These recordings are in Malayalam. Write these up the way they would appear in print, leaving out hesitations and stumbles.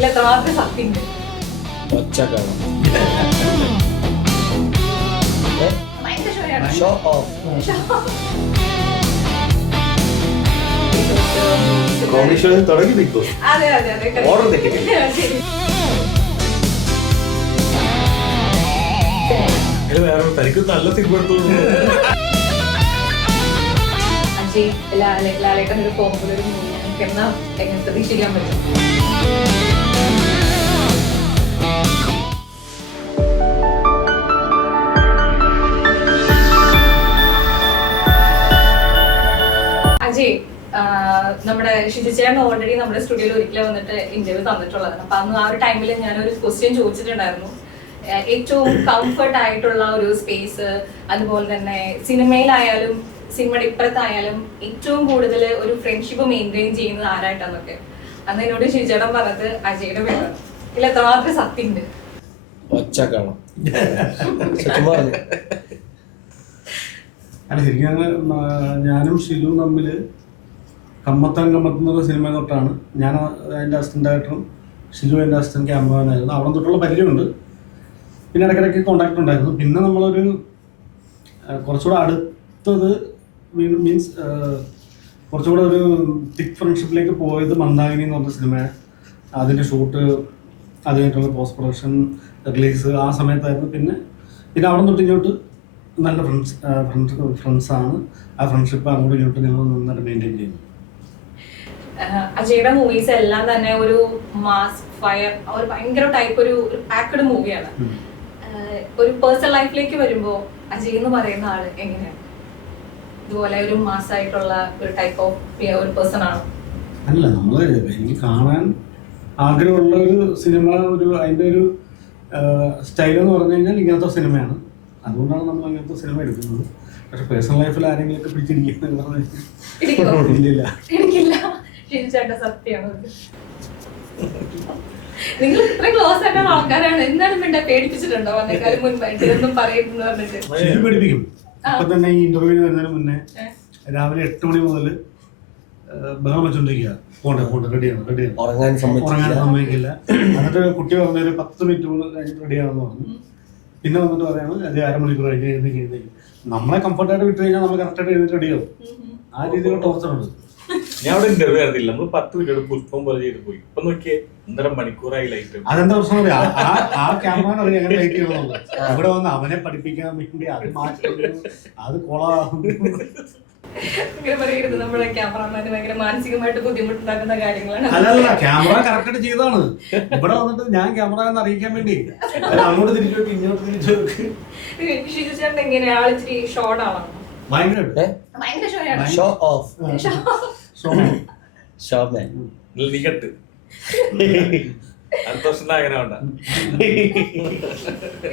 ഇല്ല എത്രമാത്രം സത്യമുണ്ട്. ഒച്ചക്കണം ഭയങ്കര ഷോയാണ്. Show off. കോമഡി ഷോ തുടങ്ങി ബിഗ് ബോസ്. അതെ അതെ അതെ. ഓർഡർ തെറ്റിക്കില്ല. വേറെ തനിക്ക് നല്ല സിനിമ എടുത്തു. അജയ് ലാലേട്ടൻ ഒരു പോപ്പുലർ ഒരു മൂവി നമുക്ക് എന്നാ എങ്ങനെ പ്രതീക്ഷിക്കാൻ പറ്റും? അജയ്, നമ്മുടെ ഷിജിച്ചേട്ടൻ ഓൾറെഡി നമ്മുടെ സ്റ്റുഡിയോയിൽ ഒരിക്കലും വന്നിട്ട് ഇന്റർവ്യൂ തന്നിട്ടുള്ളതാണ്. അപ്പൊ അന്ന് ആ ഒരു ടൈമിൽ ഞാനൊരു ക്വസ്റ്റ്യൻ ചോദിച്ചിട്ടുണ്ടായിരുന്നു. ഏറ്റവും കംഫർട്ട് ആയിട്ടുള്ള ഒരു സ്പേസ്, അതുപോലെ തന്നെ സിനിമയിലായാലും സിനിമയുടെ ഇപ്പുറത്തായാലും ഏറ്റവും കൂടുതൽ ഒരു ഫ്രണ്ട്ഷിപ്പ് മെയിൻറ്റെയിൻ ചെയ്യുന്നത് ആരായിട്ടാന്നൊക്കെ. അന്ന് എന്നോട് ഷിജിച്ചേട്ടൻ പറഞ്ഞത് അജയുടെ പേരാണ്. ഇല്ല എത്രമാത്രം സത്യമുണ്ട്. ഒച്ചക്കണം അല്ല ശരിക്കും ഞാനും ഷിജുവും തമ്മിൽ കമ്മത്തുന്ന സിനിമ തൊട്ടാണ്. ഞാൻ അതിൻ്റെ അസിസ്റ്റന്റ് ഡയറക്ടറും ഷിജു എൻ്റെ അസിസ്റ്റന്റ് ക്യാമറമാനായിരുന്നു. അവിടെ തൊട്ടുള്ള പരിചയമുണ്ട്. പിന്നെ ഇടയ്ക്കിടയ്ക്ക് കോണ്ടാക്ട് ഉണ്ടായിരുന്നു. പിന്നെ നമ്മളൊരു കുറച്ചുകൂടെ അടുത്തത് മീൻസ് കുറച്ചുകൂടെ ഒരു തിക് ഫ്രണ്ട്ഷിപ്പിലേക്ക് പോയത് മന്ദാകിനി എന്ന് പറഞ്ഞ സിനിമ. അതിൻ്റെ ഷൂട്ട്, അത് കഴിഞ്ഞിട്ടുള്ള പോസ്റ്റ് പ്രൊഡക്ഷൻ, റിലീസ് ആ സമയത്തായിരുന്നു. പിന്നെ അവിടെ തൊട്ട് ഇങ്ങോട്ട് നല്ല ഫ്രണ്ട്സാണ്. ആ ഫ്രണ്ട്ഷിപ്പ് അങ്ങോട്ടും ഇങ്ങോട്ടും ഞങ്ങൾ നന്നായിട്ട് മെയിൻറ്റെയിൻ ചെയ്യുന്നു. അജയുടെ മൂവീസ് എല്ലാം തന്നെ ഒരു മാസ് ഫയർ, ഒരു ഭയങ്കര ടൈപ്പ് ഒരു പാക്കഡ് മൂവിയാണ്. ഒരു പേഴ്സണൽ ലൈഫിലേക്ക് വരുമ്പോ അജയ് എന്ന് പറയുന്ന ആള് എങ്ങനെയാണ്? ഇതുപോലെ ഒരു മാസായിട്ടുള്ള ഒരു ടൈപ്പ് ഓഫ് ഒരു പേഴ്സൺ ആണോ? അല്ല, നമ്മള് എനിക്ക് കാണാൻ ആഗ്രഹമുള്ള ഒരു സിനിമ, അതിൻ്റെ ഒരു സ്റ്റൈൽ എന്ന് പറഞ്ഞു കഴിഞ്ഞാൽ ഇങ്ങനത്തെ സിനിമയാണ്. അതുകൊണ്ടാണ് നമ്മൾ അങ്ങനത്തെ സിനിമ എടുക്കുന്നത്. പക്ഷെ പേഴ്സണൽ ലൈഫിൽ ആരെങ്കിലും ഒക്കെ പിടിച്ചിരിക്കുന്നില്ല. നിങ്ങൾ ഇത്ര ക്ലോസ് ആയിട്ടുള്ള ആൾക്കാരാണ്. എന്താണ് വേണ്ട പേടിപ്പിച്ചിട്ടുണ്ടോ വന്നേക്കാളും മുൻപായിട്ട് ഒന്നും പറയുന്നു പറഞ്ഞിട്ട്? പേടിപ്പിക്കും. ഇപ്പൊ തന്നെ ഈ ഇന്റർവ്യൂവിന് വരുന്നതിന് മുന്നേ രാവിലെ 8 മണി മുതൽ ബഹളം വെച്ചോണ്ടിരിക്കുക. പോട്ടെ റെഡിയാണ്. ഉറങ്ങാൻ സമ്മതിക്കില്ല. എന്നിട്ട് കുട്ടി പറഞ്ഞൊരു 10 മിനിറ്റ് കഴിഞ്ഞിട്ട് റെഡിയാണെന്ന് പറഞ്ഞു. പിന്നെ വന്നിട്ട് പറയാണ് അത് 1/2 മണിക്കൂർ കഴിഞ്ഞ് നമ്മളെ കംഫർട്ടായിട്ട് വിട്ട് കഴിഞ്ഞാൽ നമ്മൾ കറക്റ്റായിട്ട് എഴുതി റെഡിയാവും. ആ രീതിയിലുള്ള ടോർച്ചറുണ്ട്. ഞാൻ അവിടെ ഇന്റർവ്യൂ ആയിരുന്നില്ല. നമ്മൾ 10 മിനിറ്റ് പുഷ്പം പോലെ ചെയ്ത് പോയി. ഇപ്പൊ നോക്കിയേ 1.5 മണിക്കൂറായി ലൈറ്റ്. അതെന്താ പ്രശ്നം? ആ ക്യാമറ അറിയാം എങ്ങനെ ലൈറ്റ് ചെയ്യണമെന്നുള്ളത്. ഇവിടെ വന്ന് അവനെ പഠിപ്പിക്കാൻ വേണ്ടി അത് മാറ്റി അത് കൊളാകും. ഇങ്ങനെ പറയരുത്. നമ്മുടെ ക്യാമറമാന് ഭയങ്കര മാനസികമായിട്ട് ബുദ്ധിമുട്ടുണ്ടാക്കുന്ന കാര്യങ്ങളാണ്. അല്ലല്ല, ക്യാമറ കറക്റ്റായിട്ട് ചെയ്തതാണ്. ഇവിടെ വന്നിട്ട് ഞാൻ ക്യാമറ എന്ന് അറിയിക്കാൻ വേണ്ടി അങ്ങോട്ട് തിരിച്ചു വെക്കും, ഇങ്ങോട്ട് തിരിച്ചു വെക്കും. ഷിജുചേട്ടൻ എങ്ങനെയാ? ആളിച്ചിരി ഷോർട്ട് ആണോ? ഭയങ്കര ഷോയാണ്. Show off. Show man. നീ കെട്ട് അടുത്ത വർഷം അങ്ങനെ വേണ്ട.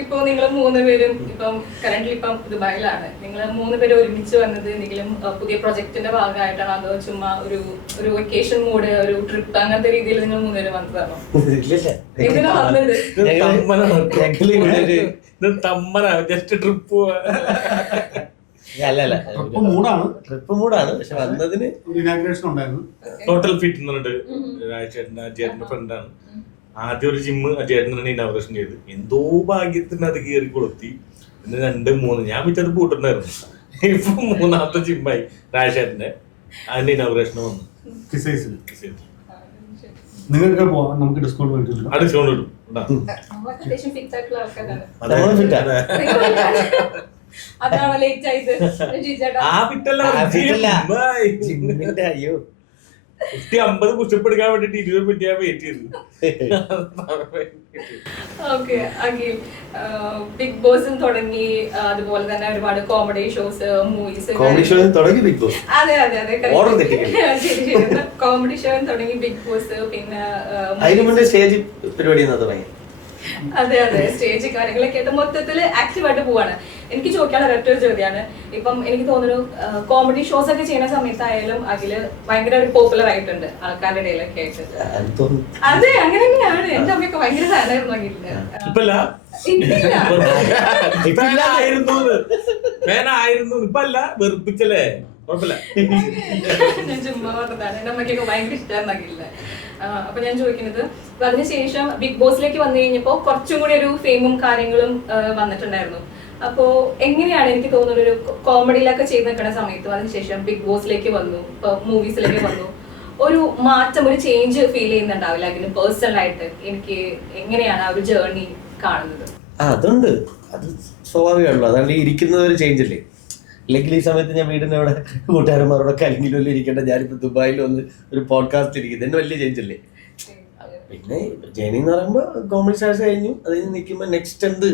ഇപ്പൊ നിങ്ങൾ 3 പേരും ഇപ്പം കറന്റ്ലി ഇപ്പം ദുബായിലാണ്. നിങ്ങൾ 3 പേരും ഒരുമിച്ച് വന്നത് എന്തെങ്കിലും പുതിയ പ്രൊജക്ടിന്റെ ഭാഗമായിട്ടാണ്? അതോ ചുമ്മാ ഒരു വെക്കേഷൻ മൂഡ്, ഒരു ട്രിപ്പ് അങ്ങനത്തെ രീതിയിൽ നിങ്ങൾ 3 പേരും വന്നതാണോ? എന്തിനാ വന്നത്? Just trip. അല്ല ട്രിപ്പ് മൂടാണ്. പക്ഷെ വന്നതിന് ഇനാഗ്രേഷൻ ഉണ്ടായിരുന്നു. ടോട്ടൽ ഫിറ്റ് എന്നുണ്ട്. ചേട്ടന്റെ ഫ്രണ്ടാണ്. ആദ്യം ഒരു ജിമ്മ് ചേട്ടനാണ് ഇനാഗ്രേഷൻ ചെയ്ത്. എന്തോ ഭാഗ്യത്തിന് അത് കയറി കൊളുത്തി. പിന്നെ 2, 3 ഞാൻ വിറ്റത് പൂട്ടുണ്ടായിരുന്നു. ഇപ്പൊ 3ാമത്തെ ജിമ്മായി രാജേട്ടന്റെ. അതിന്റെ ഇനാഗ്രേഷൻ വന്നു. നിങ്ങൾക്ക് പോവാം, നമുക്ക് ഡിസ്കൗണ്ട് കിട്ടും. ഡിസ്കൗണ്ട് കിട്ടും. അത്യാവശ്യം ഫിറ്റ് ആയിട്ടുള്ള ആൾക്കാരാണ്. അതാണ് ലേറ്റ് ആയത്. ആ ഫിറ്റല്ല, 50 പുഷപ്പ് എടുക്കാൻ വേണ്ടിട്ട് 20 മിനിറ്റ് ഞാൻ വെയിറ്റ് ചെയ്തു. ഓക്കെ, അഖിൽ, ബിഗ് ബോസും തുടങ്ങി, അതുപോലെ തന്നെ ഒരുപാട് comedy shows, movies. Comedy show തുടങ്ങി ബിഗ് ബോസ്. അതെ അതെ അതെ. ഓർഡർ തെറ്റിക്കില്ല. കോമഡി ഷോ തുടങ്ങി ബിഗ് ബോസ്. പിന്നെ അതിന് മുന്നേ സ്റ്റേജ് പരിപാടി തുടങ്ങി. അതെ അതെ, സ്റ്റേജ് കാര്യങ്ങളൊക്കെ ആയിട്ട് മൊത്തത്തിൽ ആക്റ്റീവായിട്ട് പോവാണ്. എനിക്ക് ചോദിക്കാനുള്ള ഒരൊറ്റൊരു ചോദ്യമാണ്. ഇപ്പം എനിക്ക് തോന്നുന്നു കോമഡി ഷോസ് ഒക്കെ ചെയ്യുന്ന സമയത്തായാലും അതില് ഭയങ്കര ഒരു പോപ്പുലർ ആയിട്ടുണ്ട് ആൾക്കാരുടെ ഇടയിലൊക്കെ ആയിട്ട്. അതെ, അങ്ങനെ തന്നെയാണ്. എന്റെ അമ്മയൊക്കെ ഭയങ്കര ഫാനായിരുന്നു അഖിലിന്. ഇപ്പല്ല വെറുപ്പിച്ചല്ലേ. കുഴപ്പമില്ല. ഞാൻ ചുമ്മാ പറഞ്ഞതാണ്. എന്റെ അമ്മയ്ക്കൊക്കെ ഭയങ്കര ഇഷ്ടമായിരുന്നു അഖിലിനെ. അപ്പൊ ഞാൻ ചോദിക്കുന്നത്, അപ്പൊ അതിനുശേഷം ബിഗ് ബോസിലേക്ക് വന്നു കഴിഞ്ഞപ്പോ കുറച്ചും കൂടി ഒരു ഫെയിമും കാര്യങ്ങളും വന്നിട്ടുണ്ടായിരുന്നു. അപ്പോ എങ്ങനെയാണ് എനിക്ക് തോന്നുന്നത് ഒരു കോമഡിയിലൊക്കെ ചെയ്ത് നിൽക്കുന്ന സമയത്തും അതിനുശേഷം ബിഗ് ബോസിലേക്ക് വന്നു, ഇപ്പൊ മൂവീസിലേക്ക് വന്നു, ഒരു മാറ്റം, ഒരു ചേഞ്ച് ഫീൽ ചെയ്യുന്നുണ്ടാവില്ല അതിന് പേഴ്സണൽ ആയിട്ട്? എനിക്ക് എങ്ങനെയാണ് ആ ഒരു ജേർണി കാണുന്നത്? അതുണ്ട്, അത് സ്വാഭാവികമാണല്ലോ. അതാണ് ഈ ഇരിക്കുന്നത് ഒരു ചേഞ്ച് അല്ലേ. അല്ലെങ്കിൽ ഈ സമയത്ത് ഞാൻ വീടിൻ്റെ അവിടെ കൂട്ടുകാരന്മാരോടൊക്കെ അല്ലെങ്കിൽ ഇരിക്കേണ്ട, ഞാനിപ്പോ ദുബായിൽ വന്ന് ഒരു പോഡ്കാസ്റ്റ് ഇരിക്കുന്നത് എന്നെ വലിയ ചേഞ്ച് അല്ലേ. പിന്നെ ജേണി എന്ന് പറയുമ്പോൾ കോമഡി സ്റ്റാർസ് കഴിഞ്ഞു, അത് കഴിഞ്ഞ് നിൽക്കുമ്പോൾ നെക്സ്റ്റ് എന്ത്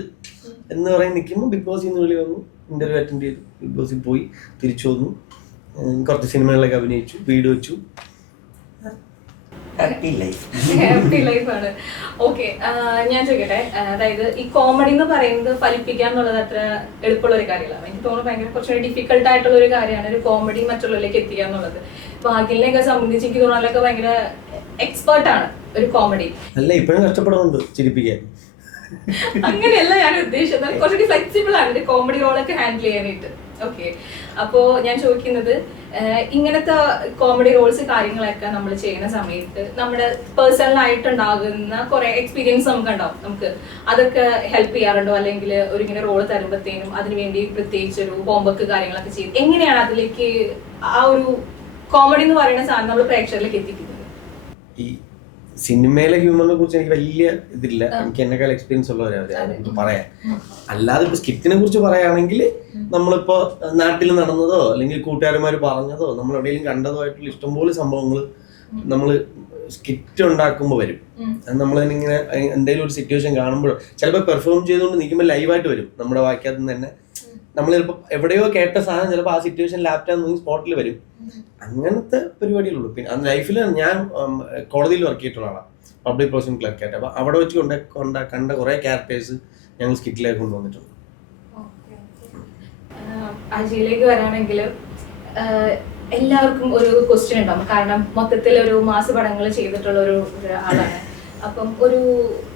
എന്ന് പറയും നിൽക്കുമ്പോൾ ബിഗ് ബോസിൽ നിന്ന് വിളി വന്നു, ഇന്റർവ്യൂ അറ്റൻഡ് ചെയ്തു, ബിഗ് ബോസിൽ പോയി തിരിച്ചു വന്നു, കുറച്ച് സിനിമകളിലൊക്കെ അഭിനയിച്ചു, വീട് വെച്ചു. ഹാപ്പി ലൈഫാണ്. ഓക്കെ, ഞാൻ ചോദിക്കട്ടെ, അതായത് ഈ കോമഡി എന്ന് പറയുന്നത് ഫലിപ്പിക്കുക എന്നുള്ളത് അത്ര എളുപ്പമുള്ള ഒരു കാര്യമല്ല. എനിക്ക് തോന്നുന്നു ഭയങ്കര കുറച്ചുകൂടി ഡിഫിക്കൽട്ട് ആയിട്ടുള്ള ഒരു കാര്യമാണ് ഒരു കോമഡി മറ്റുള്ളവരിലേക്ക് എത്തിക്കുക എന്നുള്ളത്. ഇപ്പൊ അഖിലിനെയൊക്കെ സംബന്ധിച്ച് എനിക്ക് തോന്നാനൊക്കെ ഭയങ്കര എക്സ്പേർട്ട് ആണ് ഒരു കോമഡി. അല്ല, ഇപ്പോഴും കഷ്ടപ്പെടുന്നുണ്ട് ചിരിപ്പിക്കാൻ. അങ്ങനെയല്ല ഞാൻ ഉദ്ദേശിച്ചത്, കുറച്ചുകൂടി ഫ്ലെക്സിബിൾ ആണ് ഒരു കോമഡി റോളൊക്കെ ഹാൻഡിൽ ചെയ്യാനായിട്ട്. ഓക്കെ, അപ്പോ ഞാൻ ചോദിക്കുന്നത്, ഇങ്ങനത്തെ കോമഡി റോൾസ് കാര്യങ്ങളൊക്കെ നമ്മൾ ചെയ്യുന്ന സമയത്ത് നമ്മുടെ പേഴ്സണൽ ആയിട്ടുണ്ടാകുന്ന കുറെ എക്സ്പീരിയൻസ് നമുക്ക് ഉണ്ടാവും. നമുക്ക് അതൊക്കെ ഹെൽപ്പ് ചെയ്യാറുണ്ടോ? അല്ലെങ്കിൽ ഒരു ഇങ്ങനെ റോള് തരുമ്പോഴത്തേനും അതിനുവേണ്ടി പ്രത്യേകിച്ച് ഒരു ഹോംവർക്ക് കാര്യങ്ങളൊക്കെ ചെയ്യും? എങ്ങനെയാണ് അതിലേക്ക് ആ ഒരു കോമഡി എന്ന് പറയുന്ന സാധനം നമ്മൾ പ്രേക്ഷകരിലേക്ക് എത്തിക്കുന്നത്? ഈ സിനിമയിലെ ഹ്യൂമറിനെ കുറിച്ച് എനിക്ക് വലിയ ഇതില്ല, എനിക്ക് എന്നെക്കാൾ എക്സ്പീരിയൻസ് ഉള്ളവരാണ് പറയാൻ. അല്ലാതെ ഇപ്പൊ സ്കിറ്റിനെ കുറിച്ച് പറയുകയാണെങ്കിൽ നമ്മളിപ്പോ നാട്ടിൽ നടന്നതോ അല്ലെങ്കിൽ കൂട്ടുകാരന്മാർ പറഞ്ഞതോ നമ്മൾ എവിടെയെങ്കിലും കണ്ടതോ ആയിട്ടുള്ള ഇഷ്ടംപോലെ സംഭവങ്ങൾ നമ്മൾ സ്കിറ്റ് ഉണ്ടാക്കുമ്പോൾ വരും. നമ്മളിങ്ങനെ എന്തെങ്കിലും ഒരു സിറ്റുവേഷൻ കാണുമ്പോഴോ ചിലപ്പോൾ പെർഫോം ചെയ്തുകൊണ്ട് നിൽക്കുമ്പോൾ ലൈവായിട്ട് വരും നമ്മുടെ വാക്യത്തിൽ നിന്ന് തന്നെ. നമ്മൾ ചിലപ്പോൾ എവിടെയോ കേട്ട സാധനം ചിലപ്പോൾ ആ സിറ്റുവേഷൻ ലാപ്റ്റാന്ന് സ്പോട്ടിൽ വരും. അങ്ങനത്തെ പരിപാടികളുള്ളൂ. പിന്നെ ലൈഫിൽ ഞാൻ കോടതിയിൽ വർക്ക് ചെയ്തിട്ടുള്ള ആളാണ്, പബ്ലിക് പ്രോസിക്യൂഷൻ ക്ലർക്കായിട്ട്. അപ്പോൾ അവിടെ വെച്ച് കണ്ട കുറേ ക്യാരക്ടേഴ്സ് ഞങ്ങൾ സ്കിറ്റിലേക്ക് കൊണ്ടുവന്നിട്ടുണ്ട്. അജയിലേക്ക് വരാണെങ്കിൽ എല്ലാവർക്കും ഒരു ക്വസ്റ്റ്യൻ ഉണ്ടാവും. കാരണം മൊത്തത്തിൽ ഒരു മാസ പടങ്ങൾ ചെയ്തിട്ടുള്ള ഒരു ആളാണ്. അപ്പം ഒരു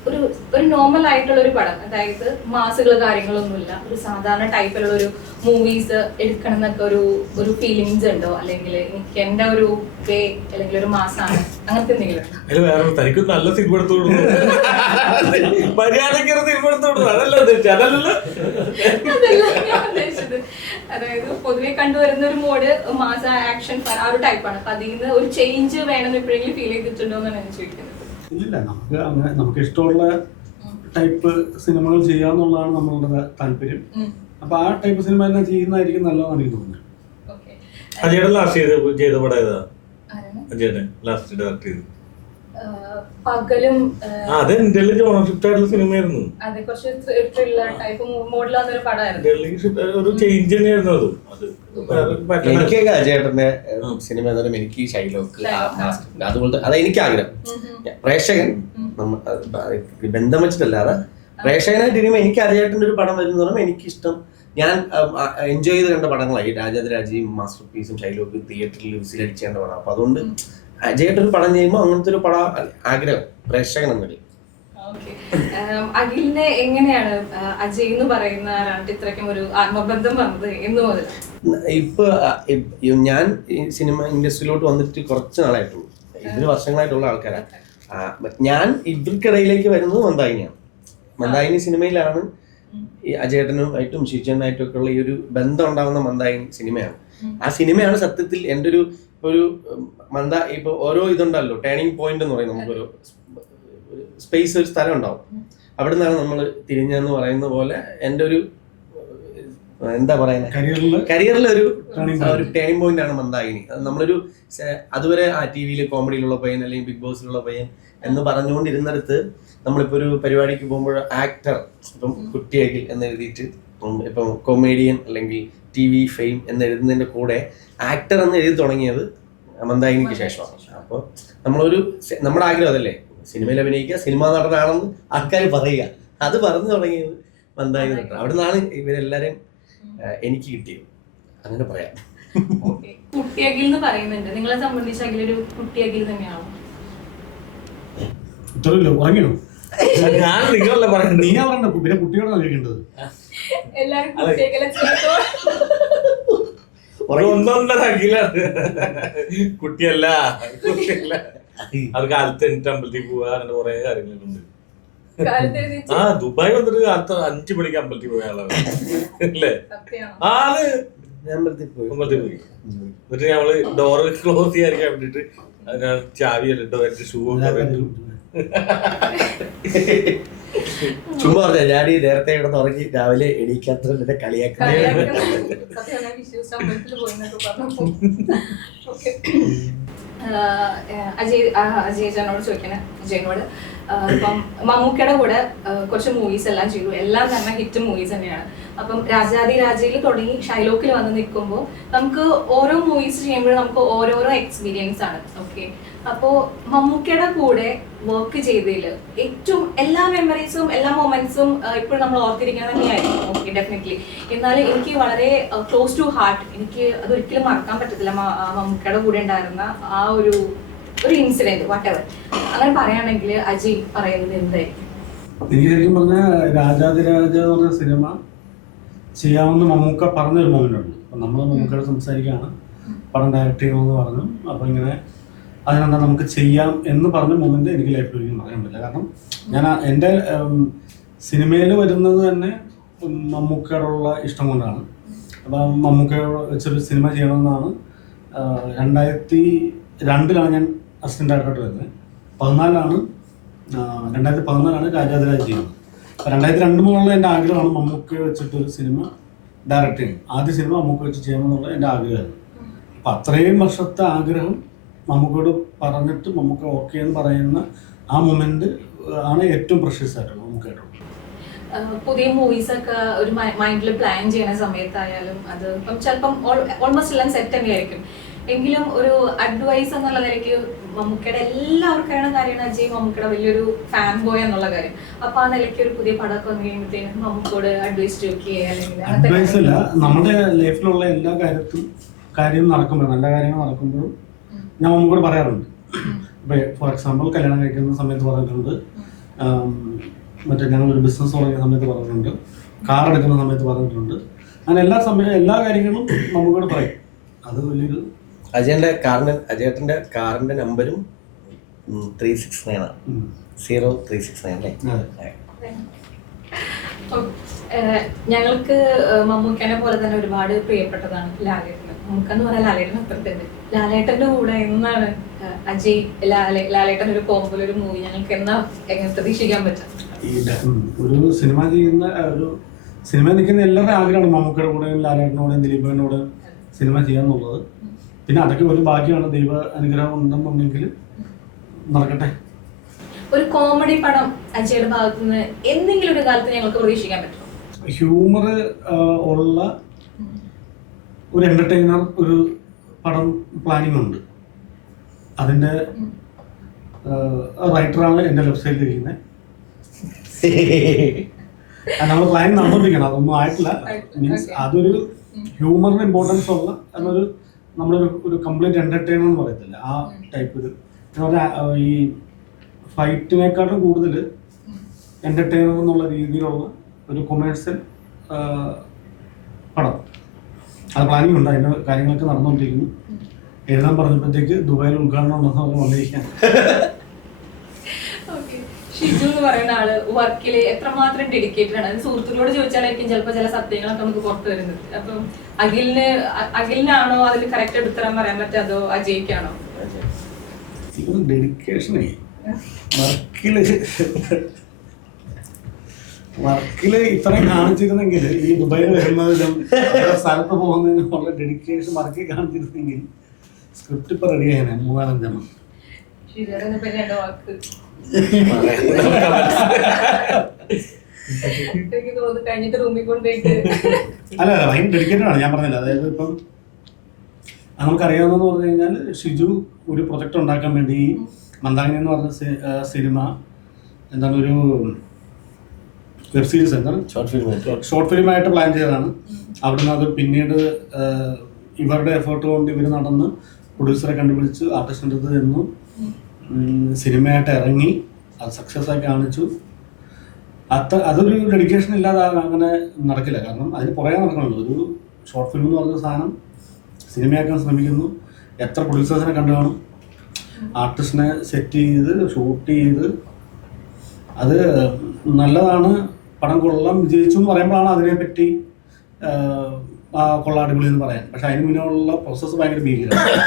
ഒരു ഒരു നോർമൽ ആയിട്ടുള്ള ഒരു പടം, അതായത് മാസുകൾ കാര്യങ്ങളൊന്നുമില്ല, ഒരു സാധാരണ ടൈപ്പിലുള്ള ഒരു മൂവീസ് എടുക്കണം എന്നൊക്കെ ഒരു ഫീലിങ്സ് ഉണ്ടോ? അല്ലെങ്കിൽ എനിക്ക് എന്റെ ഒരു വേ അല്ലെങ്കിൽ ഒരു മാസാണ് അങ്ങനത്തെ എന്തെങ്കിലും ഉണ്ടോ? വേറെ തനിക്ക് നല്ല സിനിമ എടുത്തു മര്യാദക്ക് സിനിമ എടുത്തു അതല്ല അതല്ലല്ലോ. അതല്ല ഞാൻ ഉദ്ദേശിച്ചത്. അതായത് പൊതുവെ കണ്ടുവരുന്ന ഒരു മോഡ് മാസ ആക്ഷൻ ആ ഒരു ടൈപ്പാണ്. അപ്പൊ അതിൽ നിന്ന് ഒരു ചേഞ്ച് വേണമെന്ന് എപ്പോഴെങ്കിലും ഫീൽ ചെയ്തിട്ടുണ്ടോ എന്നാണ് ഞാൻ ചോദിക്കുന്നത്. ഇല്ല, നമുക്ക് ഇഷ്ടമുള്ള ടൈപ്പ് സിനിമകൾ ചെയ്യാന്നുള്ളതാണ് നമ്മളുടെ താല്പര്യം. അപ്പൊ ആ ടൈപ്പ് സിനിമ തന്നെ ചെയ്യുന്നതായിരിക്കും നല്ലതെന്ന് എനിക്ക് തോന്നുന്നു. അജയുടെ ലാസ്റ്റ് ചെയ്ത പടം ഏതാ? അജയുടെ ലാസ്റ്റ് ഡയറക്ട് ചെയ്തു പകലും അത് ഇന്ത്യയിലെ ജോണർഷിപ്പ് ആയിട്ടുള്ള സിനിമയായിരുന്നു. അതെ, കുറച്ച് ത്രില്ലർ ടൈപ്പ് മോഡിൽ വന്നൊരു പടമായിരുന്നു. ഒരു ചേഞ്ച് തന്നെയായിരുന്നു അത്. എനിക്കൊക്കെ അജയേട്ടന്റെ സിനിമ എന്നാലും എനിക്ക് ഷൈലോക്ക് അതുപോലത്തെ അത് എനിക്ക് ആഗ്രഹം. പ്രേക്ഷകൻ ബന്ധം വെച്ചിട്ടല്ലാതെ പ്രേക്ഷകനായിട്ട് ഇനിയുമ്പോൾ എനിക്ക് അജയേട്ടന്റെ ഒരു പടം വരുന്ന പറയുമ്പോൾ എനിക്കിഷ്ടം. ഞാൻ എൻജോയ് ചെയ്ത് കണ്ട പടങ്ങളായി രാജാതിരാജയും മാസ്റ്റർ പീസും ഷൈലോക്ക് തിയേറ്ററിൽ വിസിലടിച്ച് കണ്ട പടം. അപ്പൊ അതുകൊണ്ട് അജയേട്ടൻ ഒരു പടം ചെയ്യുമ്പോൾ അങ്ങനത്തെ ഒരു പടം ആഗ്രഹം പ്രേക്ഷകൻ എന്നതിൽ. അഖിലിനെ എങ്ങനെയാണ് അജയ് എന്ന് പറയുന്ന ഒരാളുടെ ഇത്രയ്ക്കും ഒരു ആത്മബന്ധം വന്നത് എന്ന് മുതൽ? ഇപ്പൊ ഞാൻ സിനിമ ഇൻഡസ്ട്രിയിലോട്ട് വന്നിട്ട് കുറച്ച് നാളായിട്ടുള്ളൂ, ഇതിന് വർഷങ്ങളായിട്ടുള്ള ആൾക്കാരാണ്. ഞാൻ ഇവർക്കിടയിലേക്ക് വരുന്നത് മന്ദാകിനിയാണ്. മന്ദാകിനി സിനിമയിലാണ് ഈ അജയേട്ടനുമായിട്ടും ഷിജനായിട്ടും ഒക്കെ ഉള്ള ഈ ഒരു ബന്ധം ഉണ്ടാകുന്ന മന്ദാകിനി സിനിമയാണ്. ആ സിനിമയാണ് സത്യത്തിൽ എൻ്റെ ഒരു ഇപ്പൊ ഓരോ ഇതുണ്ടല്ലോ ടേണിംഗ് പോയിന്റ് എന്ന് പറയും. നമുക്കൊരു സ്പേസ്, ഒരു സ്ഥലം ഉണ്ടാവും, അവിടെ നിന്നാണ് നമ്മൾ തിരിഞ്ഞെന്ന് പറയുന്ന പോലെ എൻ്റെ ഒരു എന്താ പറയുന്നത് കരിയറിലെ ഒരു ടേണിംഗ് പോയിന്റ് ആണ് മന്ദാകിനി. നമ്മളൊരു അതുവരെ ആ ടി വിയിൽ കോമഡിയിലുള്ള പയ്യൻ അല്ലെങ്കിൽ ബിഗ് ബോസിലുള്ള പയ്യൻ എന്ന് പറഞ്ഞുകൊണ്ടിരുന്നിടത്ത് നമ്മളിപ്പോ ഒരു പരിപാടിക്ക് പോകുമ്പോൾ ആക്ടർ, ഇപ്പം കുട്ടിയകിൽ എന്ന് എഴുതിയിട്ട് ഇപ്പം കൊമേഡിയൻ അല്ലെങ്കിൽ TV ഫെയിം എന്ന് എഴുതുന്നതിന്റെ കൂടെ ആക്ടർ എന്ന് എഴുതി തുടങ്ങിയത് മന്ദാകിനിക്ക് ശേഷമാണ്. അപ്പോൾ നമ്മുടെ ആഗ്രഹം അതല്ലേ, സിനിമയിൽ അഭിനയിക്കുക, സിനിമാ നടനാണെന്ന് ആൾക്കാർ പറയുക. അത് പറഞ്ഞു തുടങ്ങിയത് മന്ദാകിനി തൊട്ടാണ്. അവിടെ നിന്നാണ് ഇവരെല്ലാരും എനിക്ക് കിട്ടിയത്, അങ്ങനെ പറയാം. കുട്ടിയകിൽ എന്ന് പറയുന്നുണ്ട്, നിങ്ങളെ സംബന്ധിച്ച് അഖിലൊരു കുട്ടിയകിൽ തന്നെയാണോ? ഉത്തരവില്ല, ഉറങ്ങിയോ? ഞാൻ നിങ്ങളല്ല പറയുന്നത്, നീയാ പറയണ്ട, പിന്നെ കുട്ടിയോടാണ് ചോദിക്കേണ്ടത്. എല്ലാരും ഒന്നൊന്നര അഖിലാണ്. കുട്ടിയല്ല. അത് കാലത്ത് എനിക്ക് അമ്പലത്തിൽ പോവാ, അങ്ങനെ കുറെ കാര്യങ്ങളുണ്ട്. ദുബായ് വന്നിട്ട് കാലത്ത് 5 മണിക്ക് അമ്പലത്തിൽ പോയ ആളാണ് അല്ലേ? ആള് അമ്പലത്തിൽ പോയി. എന്നിട്ട് ഞങ്ങള് ഡോറ് ക്ലോസ് ചെയ്യാതിരിക്കാൻ വേണ്ടിട്ട് അതിനാണ് ചാവി ഡോറിന്റെ ഷൂ ഒക്കെ ചുമ്മാ പറഞ്ഞ ഞാനീ നേരത്തെ കിടന്ന് ഉറങ്ങി രാവിലെ എണീക്കാത്ത കളിയാക്കുന്നത്. അജയ് ചേട്ടനോട് ചോദിക്കണേ, അജയനോട് ഇപ്പം മമ്മൂക്കയുടെ കൂടെ കുറച്ച് മൂവീസ് എല്ലാം ചെയ്തു, എല്ലാം തന്നെ ഹിറ്റ് മൂവീസ് തന്നെയാണ്. അപ്പം രാജാതിരാജയിൽ തുടങ്ങി ഷൈലോക്കിൽ വന്ന് നിൽക്കുമ്പോൾ നമുക്ക് ഓരോ മൂവീസ് ചെയ്യുമ്പോഴും നമുക്ക് ഓരോരോ എക്സ്പീരിയൻസ് ആണ്. ഓക്കെ, അപ്പോൾ മമ്മൂക്കയുടെ കൂടെ വർക്ക് ചെയ്തതിൽ ഏറ്റവും എല്ലാ മെമ്മറീസും എല്ലാ മൊമെന്റ്സും ഇപ്പോഴും നമ്മൾ ഓർത്തിരിക്കാൻ തന്നെയായിരിക്കും. Okay, definitely. എന്നാൽ എനിക്ക് വളരെ ക്ലോസ് ടു ഹാർട്ട്, എനിക്ക് അതൊരിക്കലും മറക്കാൻ പറ്റത്തില്ല മമ്മൂക്കയുടെ കൂടെ ഉണ്ടായിരുന്ന ആ ഒരു ഇൻസിഡന്റ് വാട്ടെവർ. അങ്ങനെ പറയുകയാണെങ്കിൽ അജയ് പറയുന്നത് എന്തായിരിക്കും? എനിക്ക് ശരിക്കും പറഞ്ഞാൽ രാജാതിരാജ എന്ന് പറഞ്ഞ സിനിമ ചെയ്യാമെന്ന് മമ്മൂക്ക പറഞ്ഞൊരു മൊമെന്റ് ഉണ്ട്. അപ്പം നമ്മൾ മമ്മൂക്കയോട് സംസാരിക്കുകയാണ്, പടം ഡയറക്റ്റ് ചെയ്യണമെന്ന് പറഞ്ഞു. അപ്പം ഇങ്ങനെ അതിനെന്താ നമുക്ക് ചെയ്യാം എന്ന് പറഞ്ഞ മൊമെന്റ് എനിക്ക് ലൈഫിൽ ഒരിക്കലും പറയാൻ പറ്റില്ല. കാരണം ഞാൻ എൻ്റെ സിനിമയിൽ വരുന്നത് തന്നെ മമ്മൂക്കയോടുള്ള ഇഷ്ടം കൊണ്ടാണ്. അപ്പം മമ്മൂക്കയോട് വെച്ചൊരു സിനിമ ചെയ്യണമെന്നാണ് 2002 ഞാൻ അസിസ്റ്റന്റ് ഡയറക്ടറായിട്ട് വരുന്നത്. 2014 രാജാതിരാജ് ചെയ്യുന്നത്. അപ്പോൾ 2002 മുതലുള്ള എൻ്റെ ആഗ്രഹമാണ് മമ്മൂക്കയെ വെച്ചിട്ടൊരു സിനിമ ഡയറക്റ്റ് ചെയ്യണം. ആദ്യ സിനിമ മമ്മൂക്ക വെച്ച് ചെയ്യണമെന്നുള്ള എൻ്റെ ആഗ്രഹമായിരുന്നു. അപ്പം അത്രയും വർഷത്തെ ആഗ്രഹം മമ്മൂക്കയോട് പറഞ്ഞിട്ട് മമ്മൂക്ക ഓക്കെ എന്ന് പറയുന്ന ആ മൊമെന്റ് ആണ് ഏറ്റവും പ്രഷ്യസ് ആയിട്ടുള്ളത് മമ്മൂക്കയായിട്ടുള്ളത്. പുതിയ മൂവീസ് ഒക്കെ ഒരു മൈൻഡിൽ പ്ലാൻ ചെയ്യുന്ന സമയത്തായാലും അത് ഇപ്പം ചിലപ്പം ഓൾമോസ്റ്റ് എല്ലാം സെറ്റ് തന്നെയായിരിക്കും. എങ്കിലും ഒരു അഡ്വൈസ് എന്നുള്ള നിലയ്ക്ക് മമ്മൂക്കയുടെ എല്ലാവർക്കും കാര്യമാണ് അജയ് മമ്മൂക്കയുടെ വലിയൊരു ഫാൻ ബോയ് എന്നുള്ള കാര്യം. അപ്പൊ ആ നിലയ്ക്ക് ഒരു പുതിയ പടമൊക്കെ വന്നു കഴിയുമ്പോഴത്തേനും മമ്മൂക്കോട് അഡ്വൈസ് ചോദിക്കുക അല്ലെങ്കിൽ അഡ്വൈസ് അല്ല, നമ്മുടെ ലൈഫിലുള്ള എല്ലാ കാര്യം നടക്കുമ്പോഴും നല്ല കാര്യങ്ങൾ നടക്കുമ്പോഴും ഞാൻ മമ്മൂക്കോട് പറയാറുണ്ട്. ഇപ്പം ഫോർ എക്സാമ്പിൾ കല്യാണം കഴിക്കുന്ന സമയത്ത് പറഞ്ഞിട്ടുണ്ട്, മറ്റേ ഞങ്ങളൊരു ബിസിനസ് തുടങ്ങിയ സമയത്ത് പറഞ്ഞിട്ടുണ്ട്, കാർ എടുക്കുന്ന സമയത്ത് പറഞ്ഞിട്ടുണ്ട്. അങ്ങനെ എല്ലാ കാര്യങ്ങളും മമ്മൂക്കോട് പറയും. അത് വലിയൊരു അജയേട്ടന്റെ കാറിന്റെ നമ്പരും 369 ആണ്. 0369 അല്ലേ? ഞങ്ങൾക്ക് മമ്മൂക്കനെ പോലെ തന്നെ ഒരുപാട് പ്രിയപ്പെട്ടതാണ് ലാലേട്ടൻ. നമുക്കെന്ന് പറയാൻ ലാലേട്ടൻ അപ്പുറത്തുണ്ട്. ലാലേട്ടന്റെ കൂടെ എന്നാണ് അജയ് ലാലേട്ടൻ ഒരു കോമ്പിൽ ഒരു മൂവി ഞങ്ങൾക്ക് എന്നാ പ്രതീക്ഷിക്കാൻ പറ്റും? ഒരു സിനിമ ചെയ്യുന്ന ഒരു സിനിമ നിൽക്കുന്ന എല്ലാവരുടെ ആഗ്രഹമാണ് മമ്മൂക്കയുടെ കൂടെയും ലാലേട്ടനോടെയും ദിലീപിനോട് സിനിമ ചെയ്യാന്നുള്ളത്. പിന്നെ അതൊക്കെ ഒരു ഭാഗ്യമാണ്, ദൈവ അനുഗ്രഹം ഉണ്ടെന്നുണ്ടെങ്കിൽ നടക്കട്ടെ. ഒരു കോമഡി പടം അജയുടെ ഭാഗത്തു നിന്ന് എന്തെങ്കിലും ഒരു കാലത്ത് ഞങ്ങൾക്ക് പ്രതീക്ഷിക്കാൻ പറ്റും? ഹ്യൂമർ ഉള്ള ഒരു എന്റർടൈനർ ഒരു പടം പ്ലാനിങ് ഉണ്ട്. അതിന്റെ റൈറ്ററാണ് എൻ്റെ ലെഫ്റ്റ് സൈഡിൽ ഇരിക്കുന്നത്. നമ്മൾ പ്ലാൻ നടന്നുകൊണ്ടിരിക്കണം, അതൊന്നും ആയിട്ടില്ല. മീൻസ് അതൊരു ഹ്യൂമറിന് ഇമ്പോർട്ടൻസ് ഉള്ള എന്നൊരു നമ്മളൊരു കംപ്ലീറ്റ് എന്റർടൈനർ എന്ന് പറയത്തില്ല, ആ ടൈപ്പ് ഒരു ഈ ഫൈറ്റിനേക്കാളും കൂടുതൽ എന്റർടൈനർ എന്നുള്ള രീതിയിലുള്ള ഒരു കൊമേഴ്സ്യൽ പടം. അത് പ്ലാനിങ് ഉണ്ട്, അതിൻ്റെ കാര്യങ്ങളൊക്കെ നടന്നുകൊണ്ടിരിക്കുന്നു. എഴുതാൻ പറഞ്ഞപ്പോഴത്തേക്ക് ദുബായിൽ ഉദ്ഘാടനം ഉണ്ടെന്ന് പറഞ്ഞ് വന്നിരിക്കുകയാണ്. ഷിജു എന്ന് പറയുന്ന ആള് വർക്കില് എത്രമാത്രം ഡെഡിക്കേറ്റഡ് ആണ്. സുഹൃത്തുക്കളോട് ചോദിച്ചാലായിരിക്കും ചിലപ്പോൾ ചില സത്യങ്ങളൊക്കെ നമുക്ക് പുറത്തു വരുന്നത്. അപ്പം അഖിലിനാണോ അതിൽ കറക്റ്റ് ഉത്തരം പറയാൻ പറ്റുക, അതോ അജയ്ക്കാണോ? ഡെഡിക്കേഷനേ വർക്കില് ഇത്രയും കാണിച്ചിരുന്നെങ്കിൽ ഈ ദുബായിൽ വരുന്നതിലും സ്ഥലത്ത് പോകുന്നതിനുള്ള ഡെഡിക്കേഷൻ വർക്കിൽ കാണിച്ചിരുന്നെങ്കിൽ സ്ക്രിപ്റ്റ് ഇപ്പൊ റെഡി ആയനെ 3-4 എണ്ണം. അല്ല ഭയങ്കര ഡെഡിക്കേറ്റഡ് ആണ്, ഞാൻ പറഞ്ഞില്ല. അതായത് ഇപ്പം നമുക്കറിയാവുന്നതെന്ന് പറഞ്ഞു കഴിഞ്ഞാൽ ഷിജു ഒരു പ്രൊജക്ട് ഉണ്ടാക്കാൻ വേണ്ടി മന്ദാകിനി എന്ന് പറഞ്ഞ സിനിമ എന്താണ് ഒരു വെബ് സീരീസ് എന്താണ് ഷോർട്ട് ഫിലിമായിട്ട് പ്ലാൻ ചെയ്തതാണ്. അവിടുന്ന് അത് പിന്നീട് ഇവരുടെ എഫേർട്ട് കൊണ്ട് ഇവർ നടന്ന് പ്രൊഡ്യൂസറെ കണ്ടുപിടിച്ച് ആർട്ടിസ്റ്റിൻ്റെ അടുത്ത് ചെന്നു സിനിമയായിട്ട് ഇറങ്ങി അത് സക്സസ് ആയി കാണിച്ചു. അതൊരു ഡെഡിക്കേഷൻ ഇല്ലാതെ അങ്ങനെ നടക്കില്ല. കാരണം അതിന് പുറകെ നടക്കണമല്ലോ. ഒരു ഷോർട്ട് ഫിലിം എന്ന് പറഞ്ഞ സാധനം സിനിമയാക്കാൻ ശ്രമിക്കുന്നു. എത്ര പ്രൊഡ്യൂസേഴ്സിനെ കണ്ടു കാണും, ആർട്ടിസ്റ്റിനെ സെറ്റ് ചെയ്ത് ഷൂട്ട് ചെയ്ത് അത് നല്ലതാണ്, പടം കൊള്ളാം, വിജയിച്ചു എന്ന് പറയുമ്പോഴാണ് അതിനെപ്പറ്റി കൊള്ളാം, അടിപൊളി എന്ന് പറയാൻ. പക്ഷെ അതിന് മുന്നേ ഉള്ള പ്രോസസ്സ് ഭയങ്കര ഭീകരമാണ്.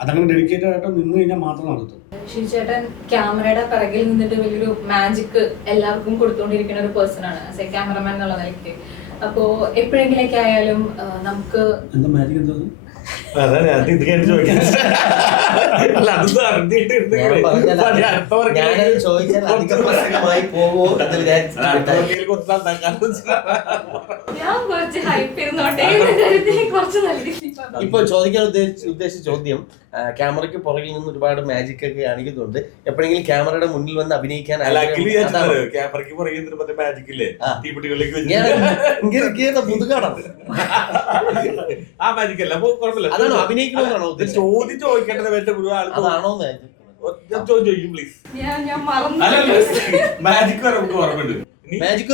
അതങ്ങനെ ഡെഡിക്കേറ്റഡ് ആയിട്ട് നിന്ന് കഴിഞ്ഞാൽ മാത്രം നടത്തും. ഷിജുചേട്ടൻ ക്യാമറയുടെ പിറകിൽ നിന്നിട്ട് വലിയൊരു മാജിക് എല്ലാവർക്കും കൊടുത്തുകൊണ്ടിരിക്കുന്ന ഒരു പേഴ്സൺ ആണ് ആസ് എ ക്യാമറമാൻ എന്നുള്ള നിലയ്ക്ക്. അപ്പോ എപ്പോഴെങ്കിലൊക്കെ ആയാലും നമുക്ക് എന്താ മാജിക് എന്താ? അതാണ് ഞാൻ ഇത് കേട്ട് ചോദിക്കാൻ. അല്ല, അതൊന്നും അറിഞ്ഞിട്ടിരുന്നെങ്കിൽ ഞാനത് ചോദിച്ചാൽ അധികം പ്രസംഗമായി പോവോ എന്ന് വിചാരിച്ചു. ഞാൻ കുറച്ച് ഹൈപ്പ് ചെയ്തോട്ടെ കുറച്ച് നൽകി. ഇപ്പൊ ചോദിക്കാൻ ഉദ്ദേശിച്ച ചോദ്യം, ക്യാമറയ്ക്ക് പുറകിൽ നിന്ന് ഒരുപാട് മാജിക് ഒക്കെ കാണിക്കുന്നുണ്ട്. എപ്പോഴെങ്കിലും ക്യാമറയുടെ മുന്നിൽ വന്ന് അഭിനയിക്കാൻ ക്യാമറയ്ക്ക് പറയുന്ന മറ്റേ മാജിക്കില്ലേ, തീപ്പെട്ടികളിലേക്ക് പുതുക്കാടാണ്. ആ മാജിക് അല്ല. അപ്പൊ കുഴപ്പമില്ല. അതാണോ അഭിനയിക്കണമെന്നാണോ ചോദ്യം ചോദിക്കേണ്ടത്? അതാണോ ചോദ്യം ചോദിക്കും പ്ലീസ്. ഞാൻ മറന്നു. മാജിക് വരെ നമുക്ക് ഓർമ്മയുണ്ട്. Magic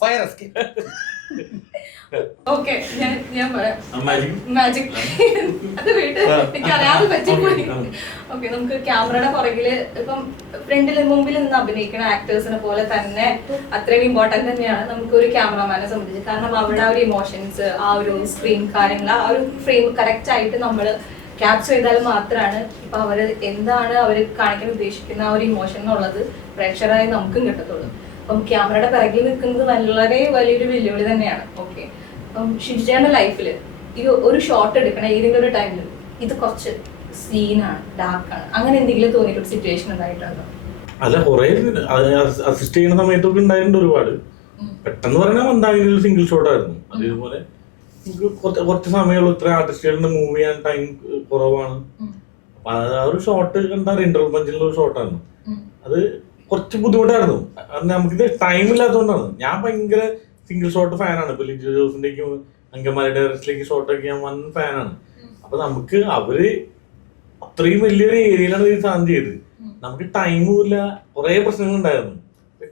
fire escape. ഓക്കെ, ഞാൻ പറയാം. മാജിക് അത് വീട്ട് എനിക്ക് അറിയാതെ പറ്റിപ്പോയി. ഓക്കെ, നമുക്ക് ക്യാമറയുടെ പുറകില് ഇപ്പം ഫ്രണ്ടില് മുമ്പിൽ നിന്ന് അഭിനയിക്കുന്ന ആക്ടേഴ്സിനെ പോലെ തന്നെ അത്രയും ഇമ്പോർട്ടന്റ് തന്നെയാണ് നമുക്ക് ഒരു ക്യാമറമാനെ സംബന്ധിച്ച്. കാരണം അവരുടെ ആ ഒരു ഇമോഷൻസ്, ആ ഒരു സ്ക്രീൻ കാര്യങ്ങൾ, ആ ഒരു ഫ്രെയിം കറക്റ്റ് ആയിട്ട് നമ്മൾ ക്യാപ്ചർ ചെയ്താൽ മാത്രമാണ് ഇപ്പൊ അവര് എന്താണ് അവർ കാണിക്കാൻ ഉദ്ദേശിക്കുന്ന ആ ഒരു ഇമോഷൻ എന്നുള്ളത് പ്രേക്ഷകരായി നമുക്കും കിട്ടത്തുള്ളൂ. അപ്പം ക്യാമറയുടെ പിറകിൽ നിൽക്കുന്നത് വളരെ വലിയൊരു വെല്ലുവിളി തന്നെയാണ്. ഓക്കെ, അപ്പം ഷിജുചേട്ടന്റെ ലൈഫില് ഈ ഒരു ഷോട്ട് എടുക്കണ ഏതെങ്കിലും ഒരു ടൈമിൽ ഇത് കുറച്ച് സീനാണ്, ഡാർക്കാണ്, അങ്ങനെ എന്തെങ്കിലും തോന്നിയിട്ട് സിറ്റുവേഷൻ ഉണ്ടായിട്ടുണ്ടോ? അല്ല, കുറെ അസിസ്റ്റ് ചെയ്യുന്ന സമയത്തൊക്കെ ഉണ്ടായിട്ടുണ്ട് ഒരുപാട്. പെട്ടെന്ന് പറഞ്ഞാൽ എന്തായാലും ഒരു സിംഗിൾ ഷോട്ട് ആയിരുന്നു. അതേപോലെ നമുക്ക് കുറച്ച് സമയമുള്ളൂ, ഇത്ര ആർട്ടിസ്റ്റുകളുടെ മൂവ് ചെയ്യാൻ ടൈം കുറവാണ്. അപ്പൊ ആ ഒരു ഷോട്ട് കണ്ടാൽ ഇന്റർവൽ പഞ്ചിലുള്ള ഒരു ഷോട്ടാണ്. അത് കുറച്ച് ബുദ്ധിമുട്ടായിരുന്നു. നമുക്കിത് ടൈം ഇല്ലാത്തതുകൊണ്ടാണ്. ഞാൻ ഭയങ്കര സിംഗിൾ ഷോട്ട് ഫാനാണ്. ഇപ്പൊ ലിജോ ജോസിന്റെയും അങ്കമാലി ഡയറക്ടറിലേക്ക് ഷോട്ടൊക്കെ ഞാൻ വൻ ഫാനാണ്. അപ്പൊ നമുക്ക് അവര് അത്രയും വലിയൊരു ഏരിയയിലാണ് ഇത് സാധനം ചെയ്തത്. നമുക്ക് ടൈമും ഇല്ല, കുറെ പ്രശ്നങ്ങൾ ഉണ്ടായിരുന്നു.